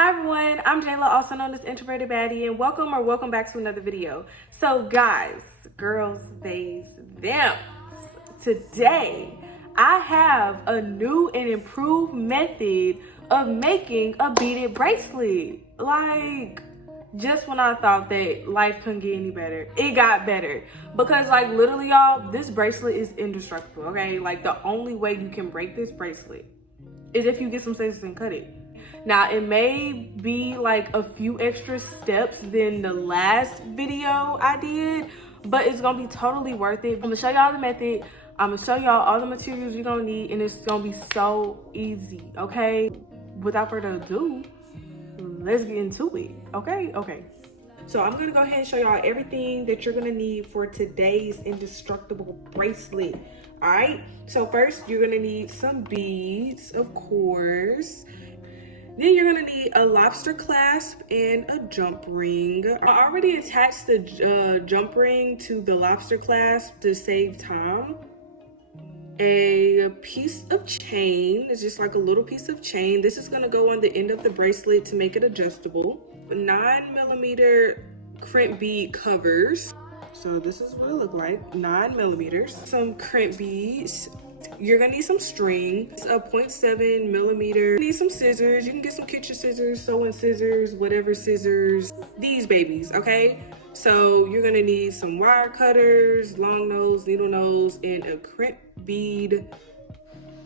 Hi everyone, I'm Jayla, also known as Introverted Baddie, and welcome back to another video. So guys, girls, theys, thems, today I have a new and improved method of making a beaded bracelet. Like, just when I thought that life couldn't get any better, it got better. Because like literally y'all, this bracelet is indestructible, okay? Like the only way you can break this bracelet is if you get some scissors and cut it. Now it may be like a few extra steps than the last video I did, but it's gonna be totally worth it. I'm gonna show y'all the method. I'm gonna show y'all all the materials you're gonna need, and it's gonna be so easy, okay? Without further ado, let's get into it, okay? Okay. So I'm gonna go ahead and show y'all everything that you're gonna need for today's indestructible bracelet. All right, so first you're gonna need some beads, of course. Then you're gonna need a lobster clasp and a jump ring. I already attached the jump ring to the lobster clasp to save time. A piece of chain, it's just like a little piece of chain. This is gonna go on the end of the bracelet to make it adjustable. 9mm crimp bead covers. So this is what it look like, 9mm. Some crimp beads. You're gonna need some string, a 0.7mm. You need some scissors. You can get some kitchen scissors, sewing scissors, whatever scissors. These babies, okay? So you're gonna need some wire cutters, long nose, needle nose, and a crimp bead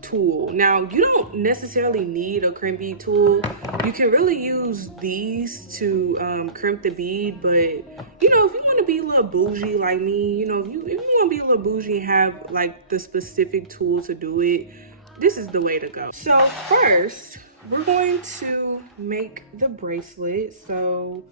tool. Now, you don't necessarily need a crimp bead tool. You can really use these to crimp the bead, but you know, if you want to be a little bougie like me, you know, if you want to be a little bougie and have like the specific tool to do it, this is the way to go. So first, we're going to make the bracelet. So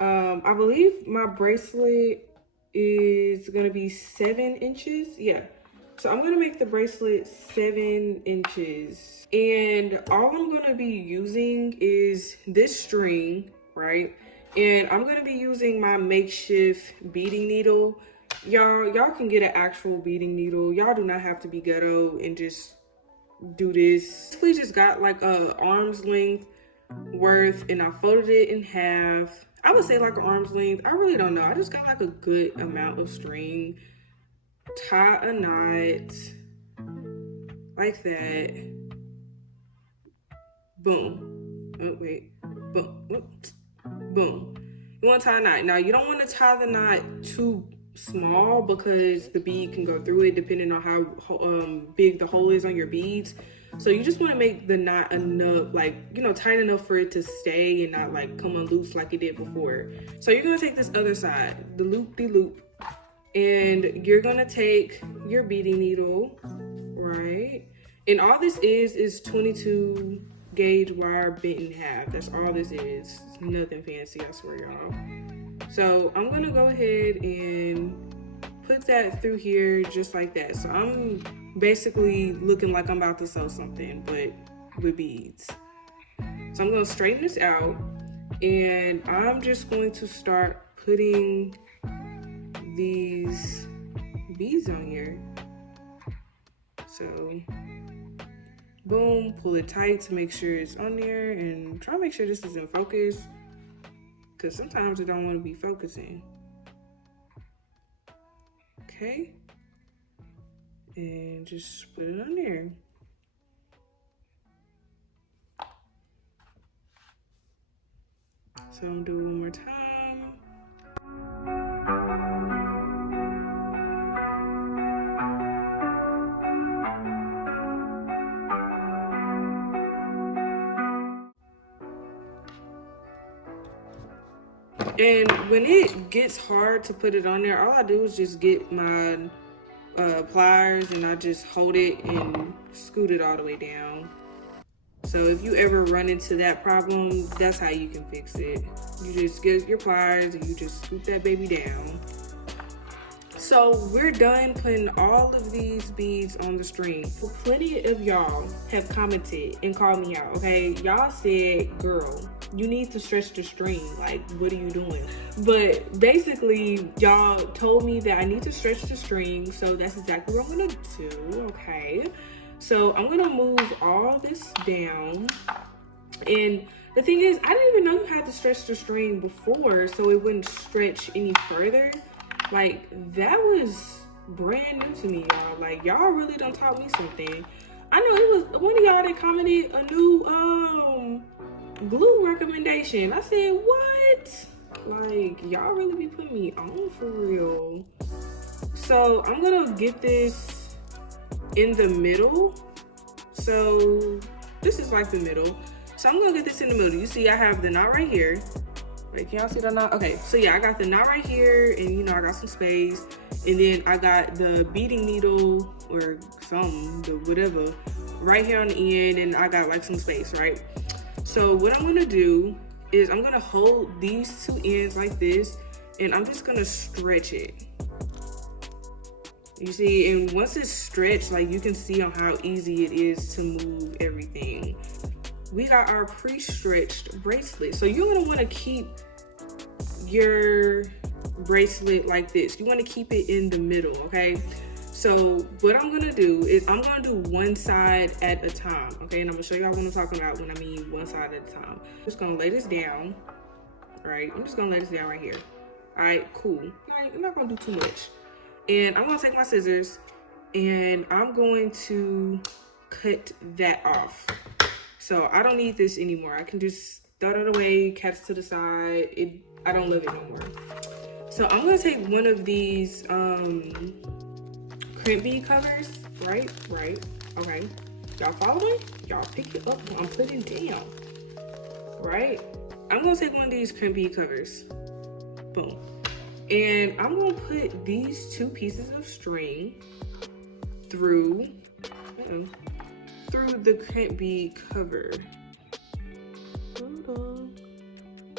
I believe my bracelet is going to be 7 inches. Yeah. So I'm gonna make the bracelet 7 inches, and all I'm gonna be using is this string, right? And I'm gonna be using my makeshift beading needle. Y'all can get an actual beading needle. Y'all do not have to be ghetto and just do this. We just got like a arm's length worth, and I folded it in half. I would say like an arm's length. I really don't know. I just got like a good amount of string. Tie a knot like that. Boom. Oh wait. Boom. Oops. Boom. You want to tie a knot. Now you don't want to tie the knot too small because the bead can go through it depending on how big the hole is on your beads. So you just want to make the knot enough, like, you know, tight enough for it to stay and not like come loose like it did before. So you're gonna take this other side, the loop-de-loop. And you're gonna take your beading needle, right? And all this is 22 gauge wire bent in half. That's all this is. It's nothing fancy, I swear, y'all. So I'm gonna go ahead and put that through here just like that. So I'm basically looking like I'm about to sew something, but with beads. So I'm gonna straighten this out, and I'm just going to start putting these beads on here. So boom, pull it tight to make sure it's on there, and try to make sure this is in focus because sometimes it don't want to be focusing. Okay, and just put it on there. So I'm doing one more time. And when it gets hard to put it on there, all I do is just get my pliers and I just hold it and scoot it all the way down. So if you ever run into that problem, that's how you can fix it. You just get your pliers and you just scoot that baby down. So we're done putting all of these beads on the string. Plenty of y'all have commented and called me out, okay? Y'all said, girl, you need to stretch the string. Like, what are you doing? But basically, y'all told me that I need to stretch the string, so that's exactly what I'm gonna do, okay? So I'm gonna move all this down And the thing is, I didn't even know you had to stretch the string before so it wouldn't stretch any further. Like, that was brand new to me, y'all. Like, y'all really done taught me something. I know it was one of y'all that commented a new glue recommendation. I said, what? Like, y'all really be putting me on for real. So I'm gonna get this in the middle. So this is like the middle. So I'm gonna get this in the middle. You see I have the knot right here. Wait, can y'all see the knot? Okay, so yeah, I got the knot right here, and you know, I got some space. And then I got the beading needle or something, the whatever, right here on the end, and I got like some space, right? So what I'm gonna do is I'm gonna hold these two ends like this, and I'm just gonna stretch it. You see, and once it's stretched, like you can see on how easy it is to move everything. We got our pre-stretched bracelet. So you're gonna wanna keep your bracelet like this. You wanna keep it in the middle, okay? So what I'm gonna do is I'm gonna do one side at a time, okay? And I'm gonna show y'all what I'm talking about when I mean one side at a time. I'm just gonna lay this down, right? I'm just gonna lay this down right here. All right, cool. I'm not gonna do too much. And I'm gonna take my scissors and I'm going to cut that off. So I don't need this anymore. I can just throw it away, catch it to the side. I don't love it no more. So I'm gonna take one of these CRIMP bead covers, right, okay. Y'all following? Y'all pick it up, I'm putting it down, right? I'm gonna take one of these CRIMP bead covers, boom. And I'm gonna put these two pieces of string through the CRIMP bead cover.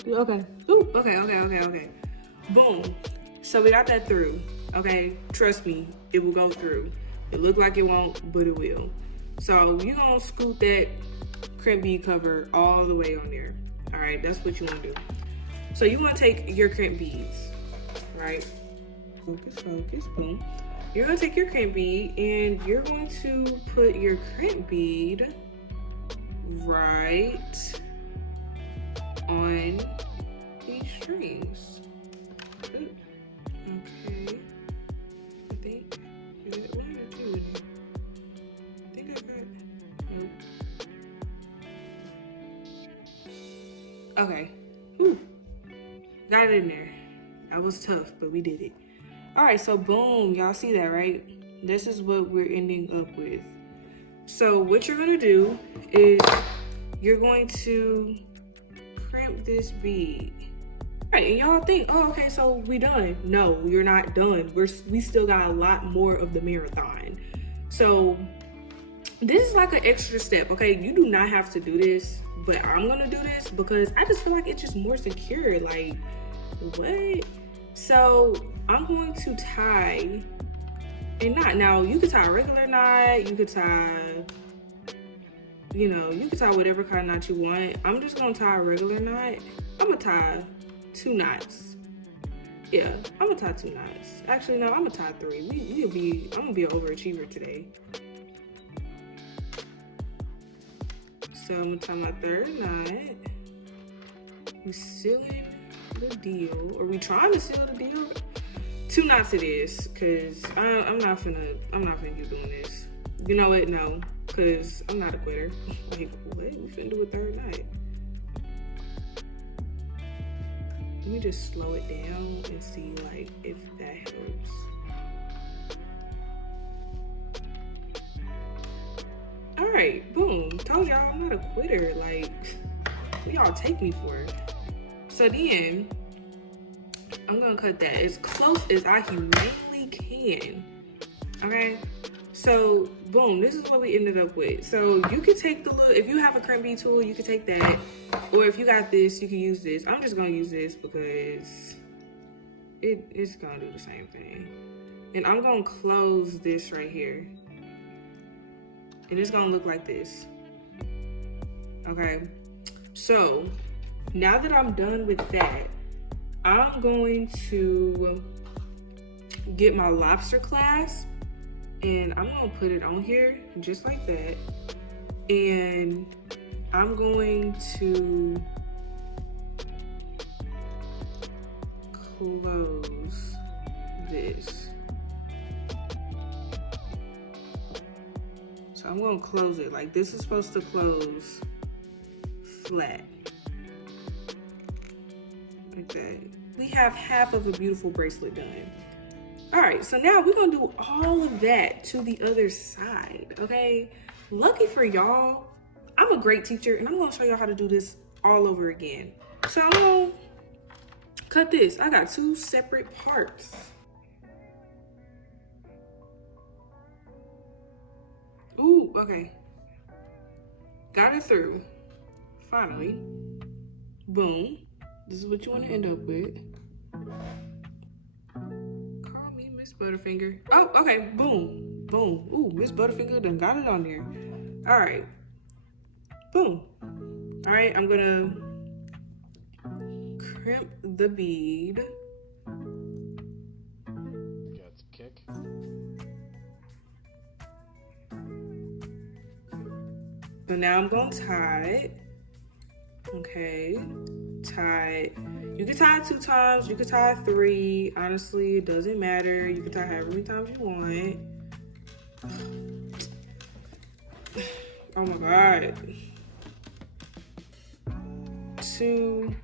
Okay. Ooh, okay. Boom. So we got that through. Okay, trust me, it will go through. It look like it won't, but it will. So you're gonna scoot that CRIMP bead cover all the way on there. All right, that's what you wanna do. So you wanna take your CRIMP beads, right? Focus, boom. You're gonna take your CRIMP bead and you're going to put your CRIMP bead right on these strings. Ooh. Okay. I think, is it one or two in here? I think I got, nope. Okay. Whew. Got it in there. That was tough, but we did it. All right, so boom, y'all see that, right? This is what we're ending up with. So what you're gonna do is you're going to crimp this bead. Right, and y'all think, oh, okay, so we done. No, you're not done. We still got a lot more of the marathon. So this is like an extra step, okay? You do not have to do this, but I'm gonna do this because I just feel like it's just more secure. Like, what? So I'm going to tie a knot. Now you could tie a regular knot, you could tie, you know, you could tie whatever kind of knot you want. I'm just gonna tie a regular knot. I'm gonna tie 2 knots. Yeah, I'm gonna tie 2 knots. Actually, no, I'm gonna tie 3. I'm gonna be an overachiever today. So I'm gonna tie my 3rd knot. We sealing the deal. Are we trying to seal the deal? 2 knots it is, cause I'm not finna keep doing this. You know what? No, cause I'm not a quitter. Like, what? We finna do a 3rd knot. Let me just slow it down and see like if that helps. All right, boom. Told y'all I'm not a quitter. Like, what y'all take me for? So then, I'm gonna cut that as close as I humanly can. Okay? So, boom, this is what we ended up with. So you can take the little, if you have a CRIMP bead tool, you can take that. Or if you got this, you can use this. I'm just gonna use this because it's gonna do the same thing. And I'm gonna close this right here. And it's gonna look like this. Okay? So, now that I'm done with that, I'm going to get my lobster clasp and I'm gonna put it on here just like that. And I'm going to close this. So I'm gonna close it. Like this is supposed to close flat. Like that. We have half of a beautiful bracelet done. All right, so now we're gonna do all of that to the other side, okay? Lucky for y'all, I'm a great teacher and I'm gonna show y'all how to do this all over again. So I'm gonna cut this. I got 2 separate parts. Ooh, okay. Got it through, finally. Boom. This is what you want to end up with. Call me Miss Butterfinger. Oh, okay. Boom. Boom. Ooh, Miss Butterfinger done got it on there. All right. Boom. All right, I'm gonna crimp the bead. Got the kick. So now I'm gonna tie it. Okay. Tie it. You can tie it 2 times, you can tie it 3. Honestly, it doesn't matter. You can tie however many times you want. Oh my God. 2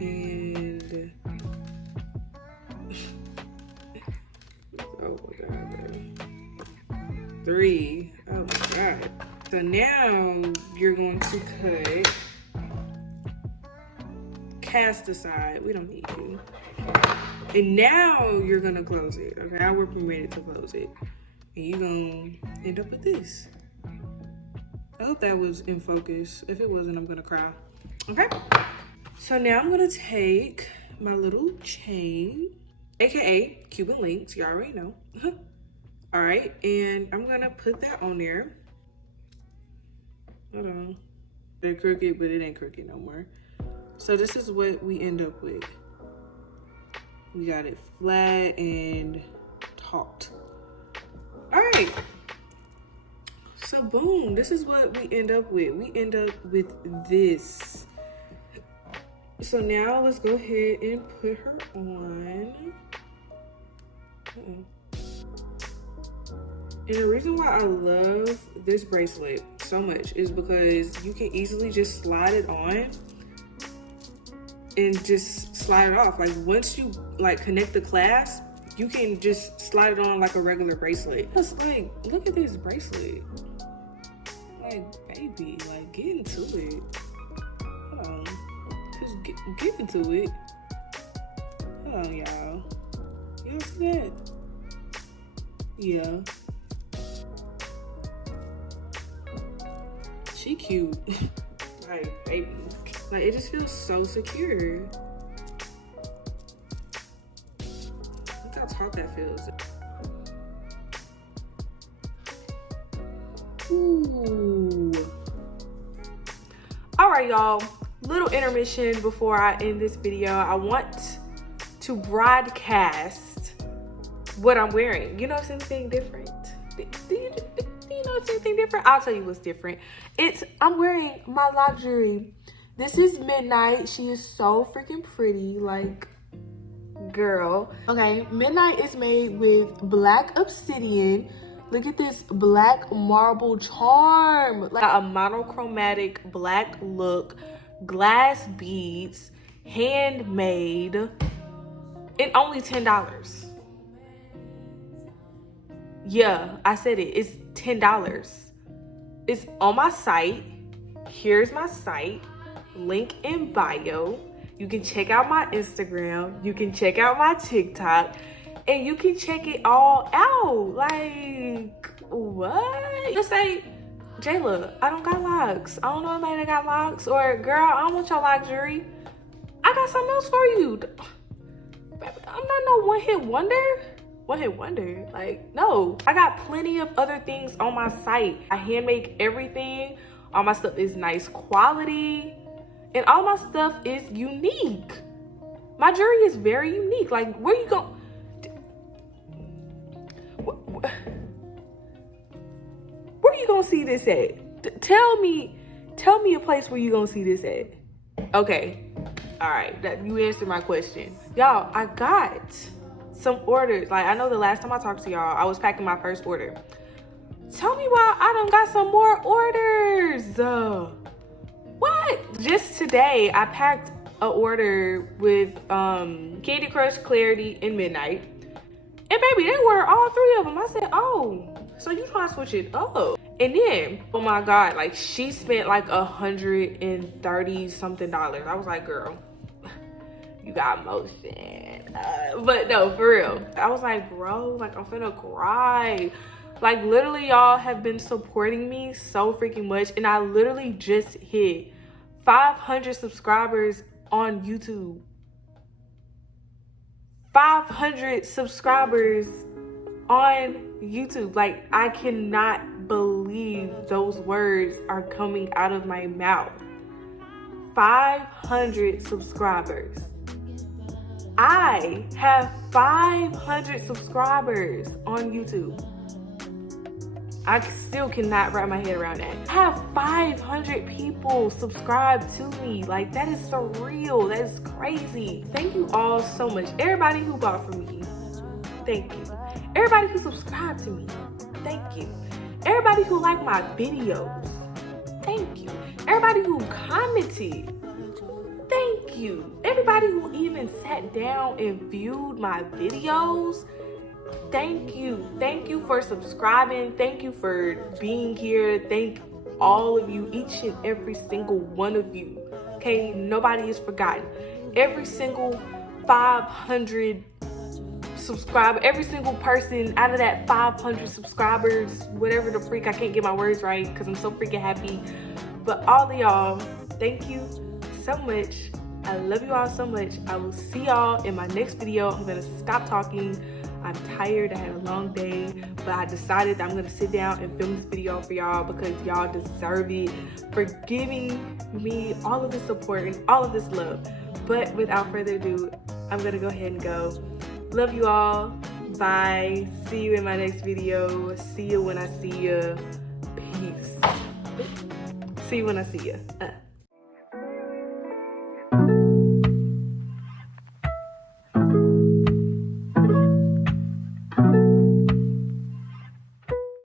and oh my God. 3. Oh my God. So now you're going to cut. Cast aside, we don't need you. And now you're gonna close it. Okay, now we're permitted to close it. And you're gonna end up with this. I hope that was in focus. If it wasn't, I'm gonna cry. Okay? So now I'm gonna take my little chain, AKA Cuban links, you already know. All right, and I'm gonna put that on there. Hold on. They're crooked, but it ain't crooked no more. So this is what we end up with. We got it flat and taut. All right. So boom, this is what we end up with. We end up with this. So now let's go ahead and put her on. And the reason why I love this bracelet so much is because you can easily just slide it on and just slide it off. Like once you like connect the clasp, you can just slide it on like a regular bracelet. It's like, look at this bracelet. Like, baby, like get into it. Hold on, just get into it. Hold on, y'all. Y'all see that? Yeah. She cute. Like, baby. Like, it just feels so secure. Look how taut that feels. Ooh. All right, y'all. Little intermission before I end this video. I want to broadcast what I'm wearing. You notice anything different? Do you notice anything different? I'll tell you what's different. I'm wearing my luxury. This is Midnight. She is so freaking pretty. Like, girl. Okay, Midnight is made with black obsidian. Look at this black marble charm. Like a monochromatic black look. Glass beads. Handmade. And only $10. Yeah, I said it. It's $10. It's on my site. Here's my site. Link in bio. You can check out my Instagram. You can check out my TikTok. And you can check it all out. Like, what? Just say, Jayla, I don't got locks. I don't know anybody that got locks. Or, girl, I don't want your luxury. I got something else for you. I'm not no one-hit wonder. One-hit wonder? Like, no. I got plenty of other things on my site. I hand make everything. All my stuff is nice quality. And all my stuff is unique. My jewelry is very unique. Like, where you going? Where you gonna see this at? Tell me Tell me a place where you gonna see this at. Okay, all right, that you answered my question. Y'all, I got some orders. Like, I know the last time I talked to y'all, I was packing my first order. Tell me why I done got some more orders. What? Just today, I packed an order with Candy Crush, Clarity, and Midnight. And baby, they were all three of them. I said, oh, so you trying to switch it up. And then, oh my God, like she spent like $130 something. I was like, girl, you got motion. But no, for real. I was like, bro, like I'm finna cry. Like literally y'all have been supporting me so freaking much. And I literally just hit 500 subscribers on YouTube. 500 subscribers on YouTube. Like, I cannot believe those words are coming out of my mouth. 500 subscribers. I have 500 subscribers on YouTube. I still cannot wrap my head around that. I have 500 people subscribe to me. Like, that is surreal. That is crazy. Thank you all so much. Everybody who bought from me, thank you. Everybody who subscribed to me, thank you. Everybody who liked my videos, thank you. Everybody who commented, thank you. Everybody who even sat down and viewed my videos, thank you. Thank you for subscribing. Thank you for being here. Thank all of you, each and every single one of you. Okay, nobody is forgotten. Every single 500 subscriber, every single person out of that 500 subscribers, whatever the freak, I can't get my words right because I'm so freaking happy. But all of y'all, thank you so much. I love you all so much. I will see y'all in my next video. I'm gonna stop talking. I'm tired, I had a long day, but I decided that I'm gonna sit down and film this video for y'all because y'all deserve it for giving me all of the support and all of this love. But without further ado, I'm gonna go ahead and go. Love you all. Bye. See you in my next video. See you when I see you. Peace. See you when I see you.